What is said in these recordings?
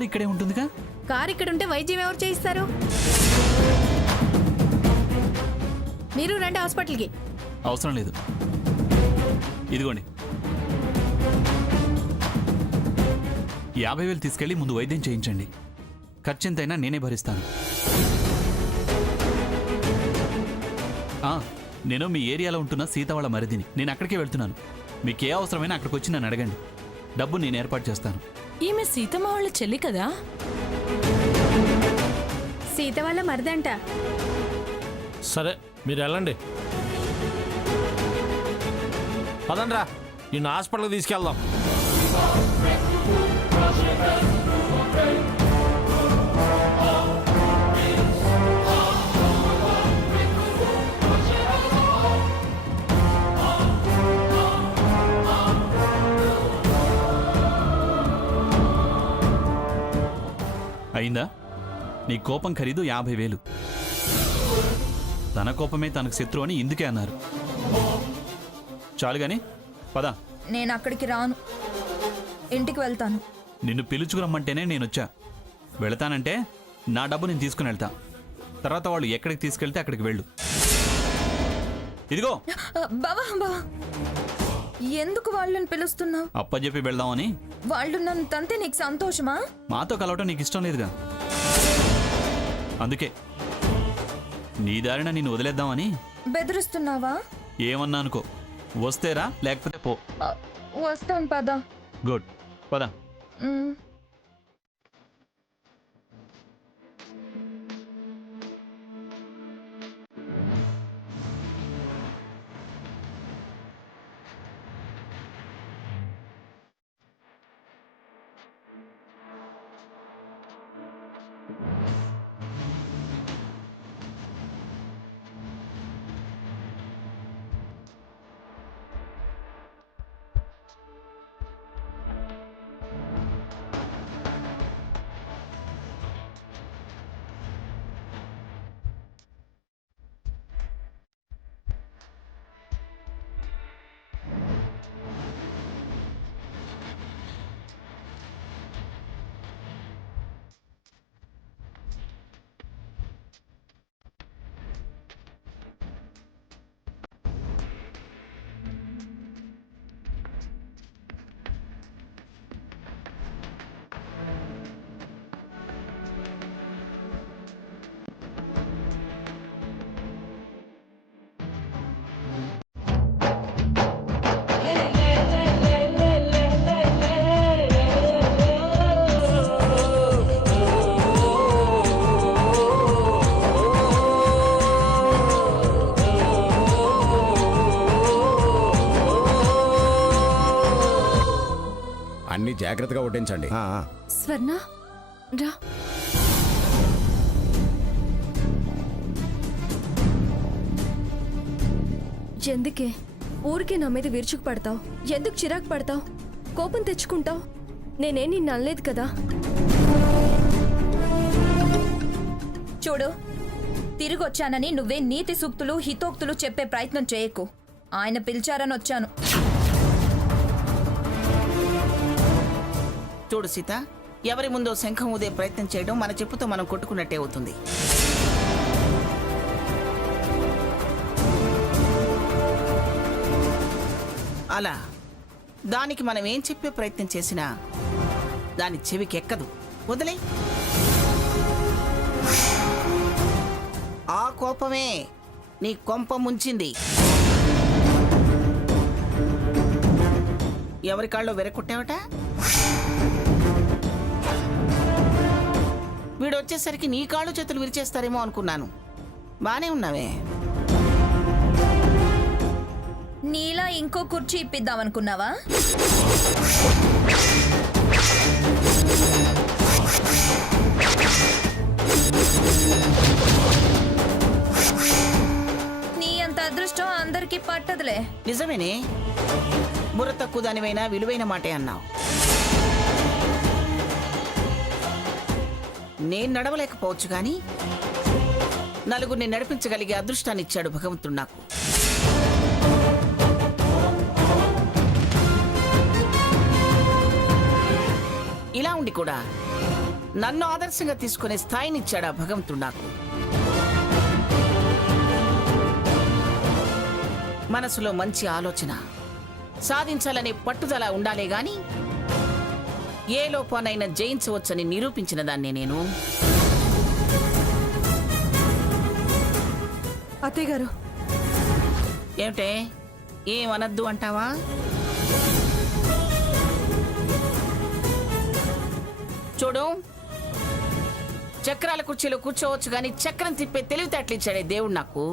Car ఇక్కడే ఉంటుందిగా. Car ఇక్కడ ఉంటే వైద్యం ఎవరు చేయిస్తారు? మీరు రండి హాస్పిటల్కి. అవసరం లేదు, ఇదిగోండి 50,000 తీసుకెళ్ళి ముందు వైద్యం చేయించండి. ఖర్చు ఎంతైనా నేనే భరిస్తాను. నేను మీ ఏరియాలో ఉంటున్న సీత వాళ్ళ మరిదిని. నేను అక్కడికే వెళ్తున్నాను. మీకు ఏ అవసరమైనా అక్కడికి వచ్చి నన్ను అడగండి. డబ్బు నేను ఏర్పాటు చేస్తాను. ఈమె సీతమ్మ వాళ్ళ చెల్లి కదా? సీత వాళ్ళ మరిదంట. సరే మీరు వెళ్ళండి. పదండ్రా, నిన్ను హాస్పిటల్కి తీసుకెళ్దాం. అయిందా? నీ కోపం ఖరీదు 50,000. తన కోపమే తనకు శత్రు అని ఇందుకే అన్నారు. చాలు గాని పదా. నేను అక్కడికి రాను, ఇంటికి వెళ్తాను. నిన్ను పిలుచుకురమ్మంటేనే నేనొచ్చా. వెళతానంటే నా డబ్బు నేను తీసుకుని వెళ్తా. తర్వాత వాళ్ళు ఎక్కడికి తీసుకెళ్తే అక్కడికి వెళ్ళు. ఇదిగో బావా బావా, ఎందుకు వాళ్ళని పిలుస్తున్నావు? అప్పచెప్పి వెళ్దామని. వాళ్ళు నన్ను తంతే నీకు సంతోషమా? మాతో కలవటం నీకు ఇష్టం లేదుగా, అందుకే నీ దారిన నిన్ను వదిలేద్దామని. బెదిరిస్తున్నావా? ఏమన్నా అనుకో, వస్తేరా లేకపోతే పో. వస్తాను పద. గుడ్, పద. అన్ని జాగ్రత్తగా వడ్డించండి. స్వర్ణ రా. ఎందుకే ఊరికే నా మీద విరుచుకు పడతావు? ఎందుకు చిరాకు పడతావు? కోపం తెచ్చుకుంటావు? నేనే నిన్ను అనలేదు కదా. చూడు, తిరిగి వచ్చానని నువ్వే నీతి సూక్తులు హితోక్తులు చెప్పే ప్రయత్నం చేయకు. ఆయన పిలిచారని వచ్చాను. చూడు సీత, ఎవరి ముందో శంఖం ఊదే ప్రయత్నం చేయడం మన చెప్పుతో మనం కొట్టుకున్నట్టే అవుతుంది. అలా దానికి మనం ఏం చెప్పే ప్రయత్నం చేసినా దాని చెవికి ఎక్కదు. వదిలే. ఆ కోపమే నీ కొంప ముంచింది. ఎవరి కాళ్ళు వెరకొట్టావట? వీడు వచ్చేసరికి నీ కాళ్ళు చేతులు విరిచేస్తారేమో అనుకున్నాను. బానే ఉన్నావే. నీలా ఇంకో కుర్చీ ఇప్పిద్దామనుకున్నావా? నీ అంత అదృష్టం అందరికీ పట్టదులే. నిజమేనే, బుర్ర తక్కువ దానివైనా విలువైన మాటే అన్నావు. నేను నడవలేకపోవచ్చు కానీ నలుగురిని నడిపించగలిగే అదృష్టాన్ని ఇచ్చాడు భగవంతుడు నాకు. ఇలా ఉండి కూడా నన్ను ఆదర్శంగా తీసుకునే స్థాయినిచ్చాడు ఆ భగవంతుడు నాకు. మనసులో మంచి ఆలోచన, సాధించాలనే పట్టుదల ఉండాలే గాని ఏ లోపానైనా జయించవచ్చని నిరూపించిన దాన్ని నేను. అత్తయ్య గారు, ఏమిటే, ఏమనద్దు అంటావా? చూడు, చక్రాల కుర్చీలో కూర్చోవచ్చు కానీ చక్రం తిప్పే తెలివితేటలు ఇచ్చాడే దేవుడు నాకు.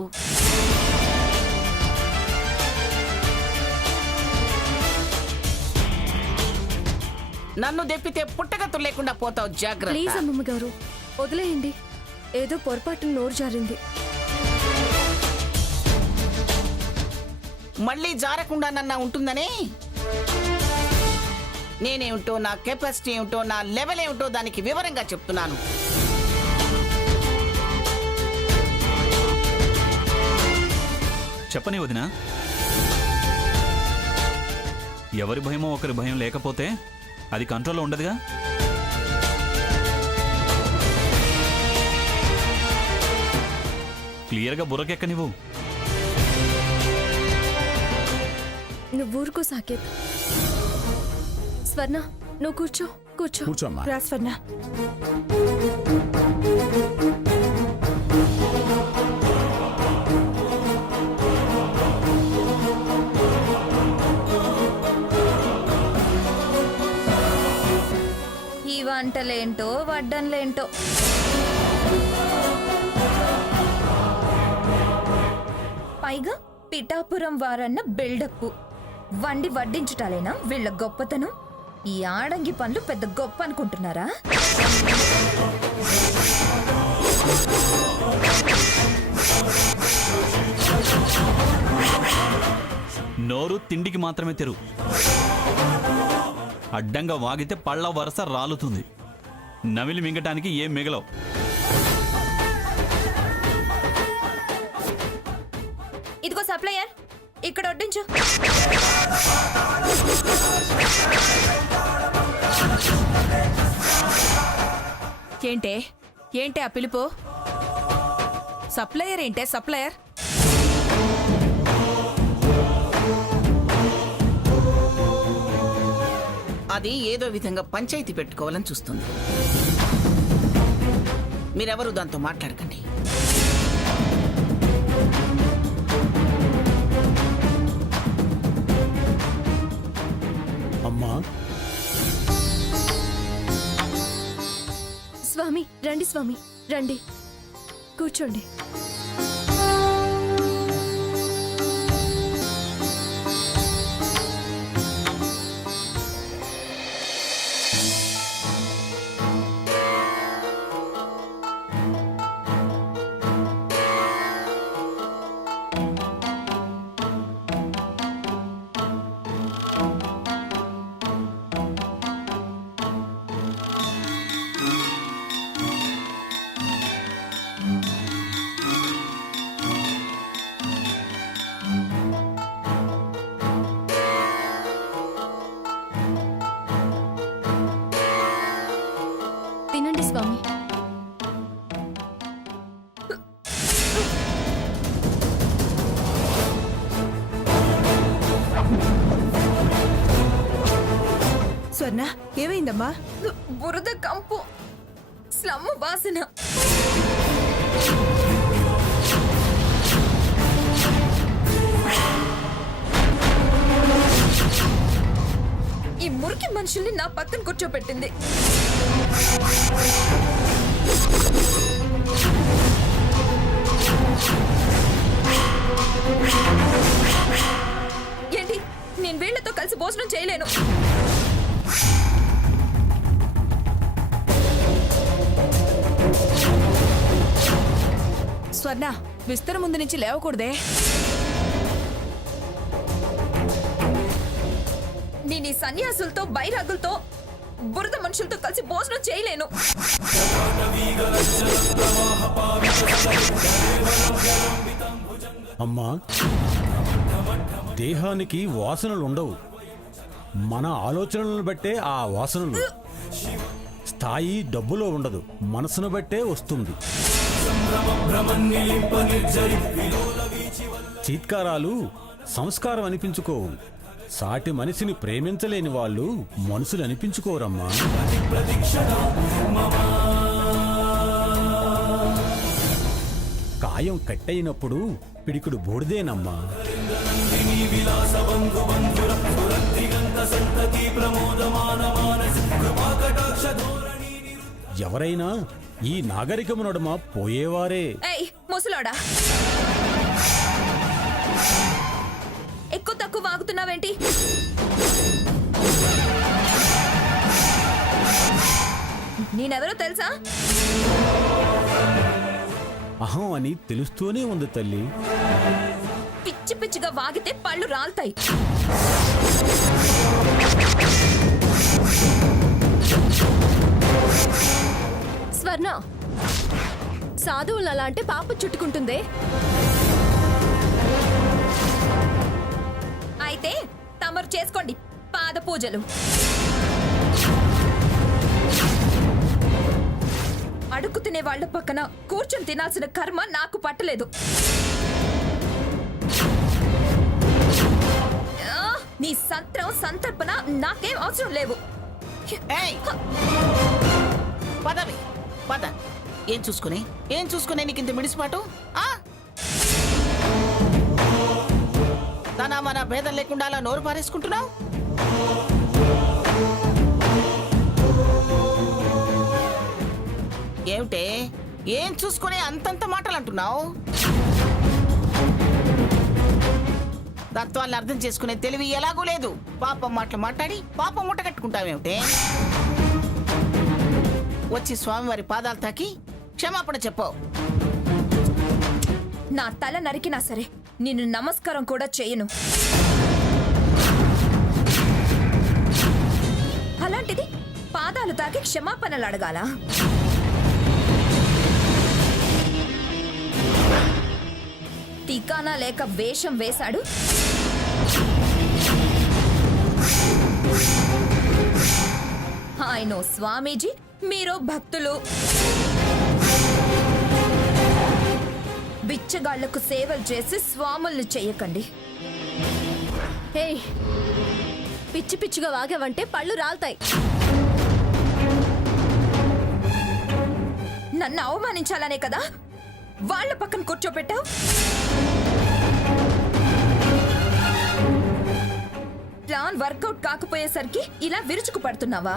నన్ను దెప్పితే పుట్టగతులు లేకుండా పోతావు, ప్లీజ్ జాగ్రత్త. అమ్మమ్మ గారు వదిలేయండి. ఏదో పొరపాటున నోరు జారింది. మళ్ళీ జారకుండా నన్న ఉంటుందనే నేనేమిటో, నా కెపాసిటీ ఏమిటో, నా లెవెల్ ఏమిటో దానికి వివరంగా చెప్తున్నాను. చెప్పని వదినా, ఎవరి భయమో ఒకరి భయం లేకపోతే అది కంట్రోల్లో ఉండదుగా. క్లియర్గా బుర్రకెక్కనివ్వు. నువ్వు ఊరుకో సాకేత్. స్వర్ణ, నువ్వు కూర్చో. కూర్చోమ్మా. రా స్వర్ణ. ఈ వంటలేంటో వడ్డన్లేంటో. పైగా పిఠాపురం వారన్న బిల్డప్. వండి వడ్డించుటాలేనా వీళ్ళ గొప్పతనం? ఈ ఆడంగి పనులు పెద్ద గొప్ప అనుకుంటున్నారా? నోరు తిండికి మాత్రమే తెరువు. అడ్డంగా వాగితే పళ్ళ వరస రాలుతుంది. నమిలి మింగటానికి ఏం మిగలవు. ఇదిగో సప్లయర్, ఇక్కడ వడ్డించు. ఏంటే ఆ పిలుపు? సప్లయర్ ఏంటే సప్లయర్? అది ఏదో విధంగా పంచాయతీ పెట్టుకోవాలని చూస్తుంది. మీరెవరు దాంతో మాట్లాడకండి. అమ్మా, స్వామి రండి, స్వామి రండి, కూర్చోండి. తినండి స్వామి. స్వర్ణ, ఏమైందమ్మా? బురద కంపు, స్లమ్ వాసన. ఈ మురికి మనుషుల్ని నా పక్కన కూర్చోపెట్టింది. ఏంటి, నేను వీళ్లతో కలిసి భోజనం చేయలేను. స్వర్ణ, విస్తర ముందు నుంచి లేవకూడదే. నేను ఈ సన్యాసులతో, బైరాగులతో, బురద మనుషులతో కలిసి భోజనం చేయలేను. అమ్మా, దేహానికి వాసనలు ఉండవు, మన ఆలోచనలను బట్టే ఆ వాసనలు. స్థాయి డబ్బులో ఉండదు, మనసును బట్టే వస్తుంది. చీత్కారాలు సంస్కారం అనిపించుకోవు. సాటి మనిషిని ప్రేమించలేని వాళ్ళు మనుషులు అనిపించుకోరమ్మా. కాయం కట్టయినప్పుడు పిడికుడు బూడిదేనమ్మా. ఎవరైనా ఈ నాగరికము నడుమ పోయేవారే. ఏయ్ ముసలోడా, ఎక్కువ తక్కువ వాగుతున్నావేంటి? నేనెవరో తెలుసా? అహం అని తెలుస్తూనే ఉంది తల్లి. పిచ్చి పిచ్చిగా వాగితే పళ్ళు రాల్తాయి. స్వర్ణ, సాధువులు అలా అంటే పాప చుట్టుకుంటుందే. అయితే తమరు చేసుకోండి పాద పూజలు. అడుగు తినే వాళ్ళ పక్కన కూర్చొని తినాల్సిన కర్మ నాకు పట్టలేదు. ఆ, నీ సంత్రం సంతర్పణ నాకేం అవసరం లేవు. ఏయ్! పదవి పద. ఏం చూసుకునే నీకు ఇంత మిడిసిపాటు? తన మన భేదం లేకుండా అలా నోరు పారేసుకుంటున్నావు. ఏమిటే ఏం చూసుకునే అంతంత మాటలు అంటున్నావు? తత్వాన్ని అర్థం చేసుకునే తెలివి ఎలాగూ లేదు. పాపం మాటలు మాట్లాడి పాపం మూట కట్టుకుంటావేమిటే? వచ్చి స్వామివారి పాదాలు తాకి క్షమాపణ చెప్పు. నా తల నరికినా సరే నిన్ను నమస్కారం కూడా చేయను. అలాంటిది పాదాలు తాకి క్షమాపణలు అడగాల? టీకానా లేక వేషం వేశాడు. ఆయన స్వామీజీ, మీరు భక్తులు. బిచ్చగాళ్లకు సేవలు చేసి స్వాముల్ని చెయ్యకండి. హే, పిచ్చి పిచ్చిగా వాగావంటే పళ్ళు రాల్తాయి. నన్ను అవమానించాలనే కదా వాళ్ళ పక్కన కూర్చోపెట్టావు. ప్లాన్ వర్కౌట్ కాకపోయేసరికి ఇలా విరుచుకు పడుతున్నావా?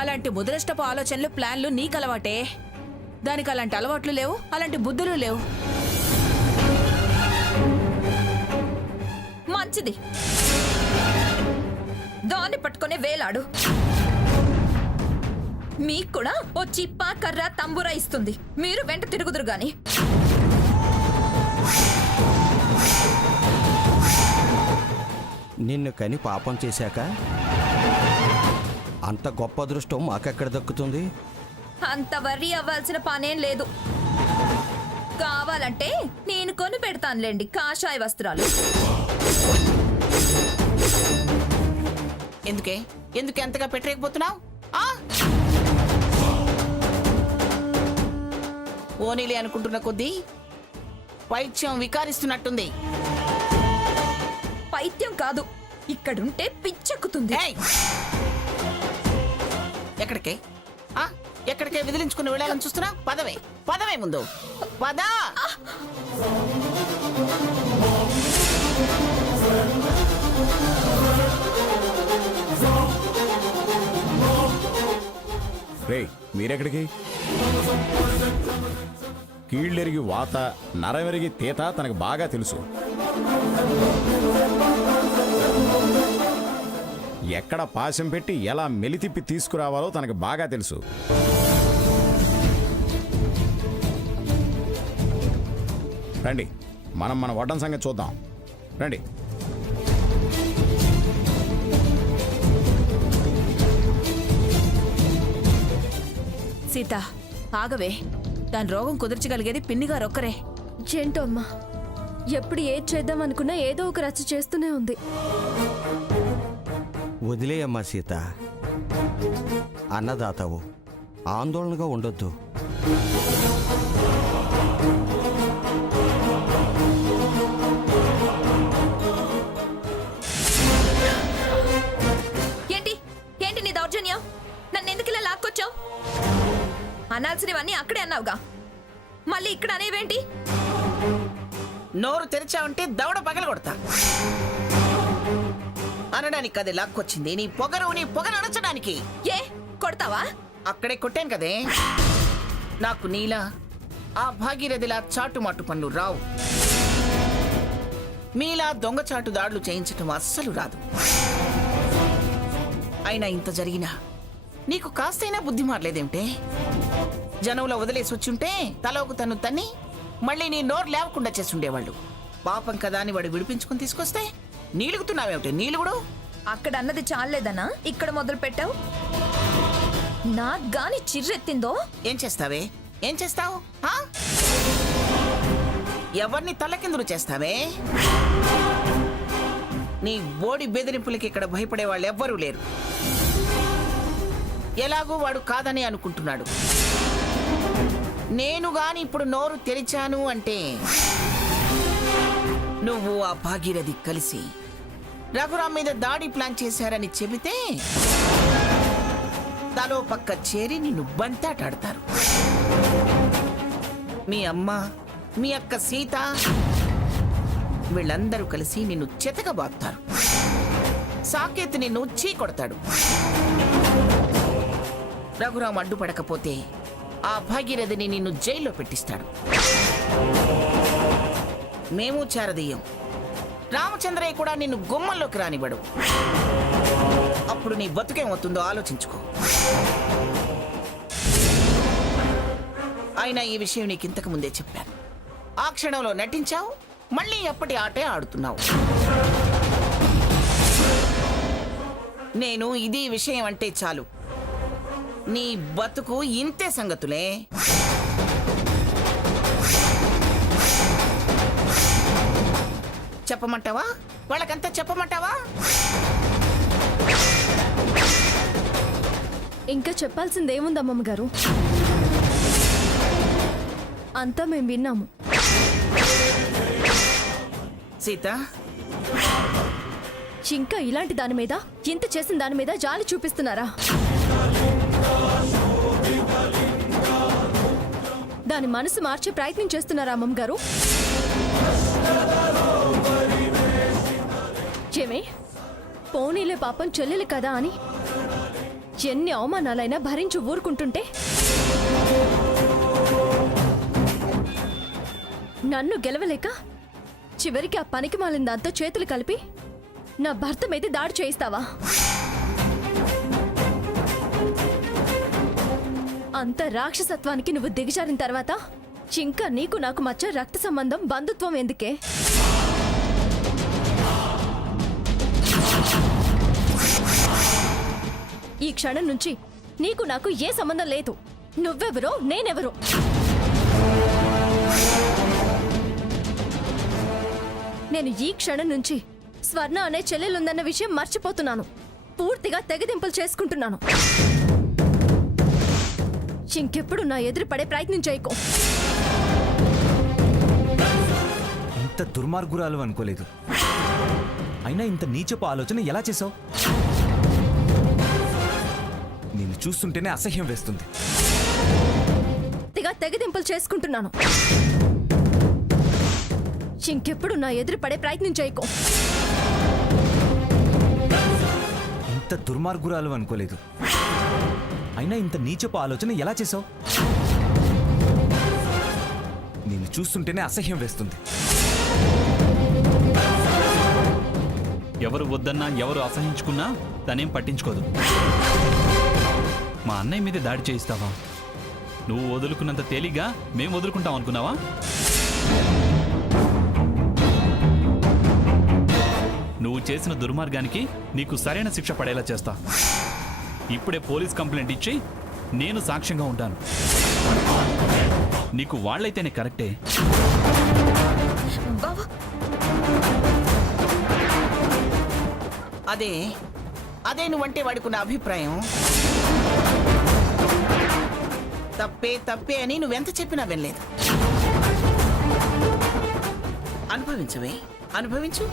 అలాంటి ముదరష్టపు ఆలోచనలు, ప్లాన్లు నీకు అలవాటే. దానికి అలాంటి అలవాట్లు లేవు, అలాంటి బుద్ధులు లేవు. మంచిది, దాన్ని పట్టుకునే వేలాడు. మీకు కూడా ఓ చిప్ప, కర్ర, తంబురా ఇస్తుంది. మీరు వెంట తిరుగుదురు గాని. నిన్ను కని పాపం చేశాక అంత గొప్ప అదృష్టం మాకెక్కడ దక్కుతుంది? అంత వర్రీ అవ్వాల్సిన పనేం లేదు. కావాలంటే నేను కొని పెడతానులేండి కాషాయ వస్త్రాలు. ఎందుకే ఎంతగా పెట్టలేకపోతున్నావు? ఓనీలే అనుకుంటున్న కొద్దీ పైత్యం వికారిస్తున్నట్టుంది. పైత్యం కాదు, ఇక్కడుంటే పిచ్చెక్కుతుంది. ఎక్కడికే విదిలించుకుని వెళ్ళాలని చూస్తున్నా? పదవే ముందు పదా. రే, మీరెక్కడికి? కీళ్ళెరిగి వాత, నరవెరిగి తీత తనకు బాగా తెలుసు. ఎక్కడ పాశం పెట్టి ఎలా మెలితిప్పి తీసుకురావాలో తనకు బాగా తెలుసు. రండి, మనం మన వడ్డం సంగతి చూద్దాం. రండి. సీత, ఆగవే. దాని రోగం కుదర్చగలిగేది పిన్నిగారు ఒక్కరే. ఏంటో అమ్మా, ఎప్పుడు ఏది చేద్దాం అనుకున్నా ఏదో ఒక రచ్చ చేస్తూనే ఉంది. వదిలేయమ్మా సీత. అన్నదాతవు, ఆందోళనగా ఉండొద్దు. ఏంటి ఏంటి నీ దౌర్జన్యం? నన్ను ఎందుకు ఇలా లాక్కొచ్చావు? అనాల్సినవన్నీ అక్కడే అన్నావుగా, మళ్ళీ ఇక్కడ అనేవేంటి? నోరు తెరిచావంటే దవడ పగల కొడతా. అనడానికి కదే లాక్కొచ్చింది, నీ పొగరు అణచడానికి. ఏ కొడతావా? అక్కడే కొట్టాను కదే. నాకు నీలా ఆ భాగీరథిలా చాటుమాటు పనులు రావు. మీలా దొంగచాటు దాడులు చేయించటం అస్సలు రాదు. అయినా ఇంత జరిగినా నీకు కాస్తైనా బుద్ధి మారలేదేమిటే? జనంలో వదిలేసి వచ్చుంటే తలోకు తన్ను తన్ని మళ్ళీ నీ నోరు లేవకుండా చేసుండేవాళ్ళు. పాపం కదా అని వాడు విడిపించుకుని తీసుకొస్తే నీలుగుతున్నావేమిటే నీలుగుడు? అక్కడ అన్నది చాలేదనా ఇక్కడ మొదలు పెట్టావు? నాకు గాని చిర్రెత్తిందో ఏం చేస్తావే? ఏం చేస్తావు? ఎవరిని తల్లకిందులు చేస్తావే? నీ బోడి బెదిరింపులకి ఇక్కడ భయపడే వాళ్ళు ఎవ్వరూ లేరు. ఎలాగూ వాడు కాదని అనుకుంటున్నాడు. నేను గాని ఇప్పుడు నోరు తెరిచాను అంటే నువ్వు ఆ భాగీరథి కలిసి రఘురాం మీద దాడి ప్లాన్ చేశారని చెబితే తలో పక్క చేరి నిన్ను బంతాటాడతారు. మీ అమ్మ, మీ అక్క సీత వీళ్ళందరూ కలిసి నిన్ను చెతకబాదుతారు. సాకేత్ నిన్ను చీకొడతాడు. రఘురాం అడ్డుపడకపోతే ఆ భాగీరథిని నిన్ను జైల్లో పెట్టిస్తాడు. మేము చేరదీయం. రామచంద్రయ్య కూడా నిన్ను గుమ్మంలోకి రానివ్వడు. అప్పుడు నీ బతుకేమవుతుందో ఆలోచించుకో. అయినా ఈ విషయం నీకు ఇంతకు ముందే చెప్పాను. ఆ క్షణంలో నటించావు, మళ్ళీ ఎప్పటి ఆటే ఆడుతున్నావు. నేను ఇది విషయం అంటే చాలు నీ బతుకు ఇంతే సంగతులే. చెప్పమంటావా? వాళ్ళకంతా చెప్పమంటావా? ఇంకా చెప్పాల్సిందేముంది అమ్మమ్మ గారు? అంతా మేము విన్నాము. సీత, ఇంకా ఇలాంటి దాని మీద, ఇంత చేసిన దాని మీద జాలి చూపిస్తున్నారా? దాని మనసు మార్చే ప్రయత్నం చేస్తున్నారా అమ్మమ్మ గారు? ఏమే, పోనీలే పాపం చెల్లెలు కదా అని ఎన్ని అవమానాలైనా భరించి ఊరుకుంటుంటే నన్ను గెలవలేక చివరికి ఆ పనికి మాలిన దాంతో చేతులు కలిపి నా భర్త మీద దాడి చేయిస్తావా? అంత రాక్షసత్వానికి నువ్వు దిగజారిన తర్వాత ఇంకా నీకు నాకు మధ్య రక్త సంబంధం, బంధుత్వం ఎందుకే? ఈ క్షణం నుంచి నీకు నాకు ఏ సంబంధం లేదు. నువ్వెవరో నేనెవరో. నేను ఈ క్షణం నుంచి స్వర్ణ అనే చెల్లెలుందన్న విషయం మర్చిపోతున్నాను. పూర్తిగా తెగదింపులు చేసుకుంటున్నాను. ఇంకెప్పుడు నా ఎదురు పడే ప్రయత్నం చేయకు. ఇంత దుర్మార్గురాలు అనుకోలేదు. అయినా ఇంత నీచపు ఆలోచన ఎలా చేసావు? నిన్ను చూస్తుంటేనే అసహ్యం వేస్తుంది. తెగదింపులు చేసుకుంటున్నాను. ఇంకెప్పుడు నా ఎదురు పడే ప్రయత్నం చేయకు. ఇంత దుర్మార్గురాలు అనుకోలేదు. అయినా ఇంత నీచపు ఆలోచన ఎలా చేసావు? నిన్ను చూస్తుంటేనే అసహ్యం వేస్తుంది. ఎవరు వద్దన్నా, ఎవరు అసహించుకున్నా తనేం పట్టించుకోదు. మా అన్నయ్య మీద దాడి చేయిస్తావా? నువ్వు వదులుకున్నంత తేలిగ్గా మేము వదులుకుంటాం అనుకున్నావా? నువ్వు చేసిన దుర్మార్గానికి నీకు సరైన శిక్ష పడేలా చేస్తా. ఇప్పుడే పోలీస్ కంప్లైంట్ ఇచ్చి నేను సాక్ష్యంగా ఉంటాను. నీకు వాళ్ళైతేనే కరెక్టే. అదే అదే నువ్వంటే వాడుకున్న అభిప్రాయం. తప్పే తప్పే అని నువ్వెంత చెప్పినా వినలేదు. అనుభవించవే, అనుభవించు.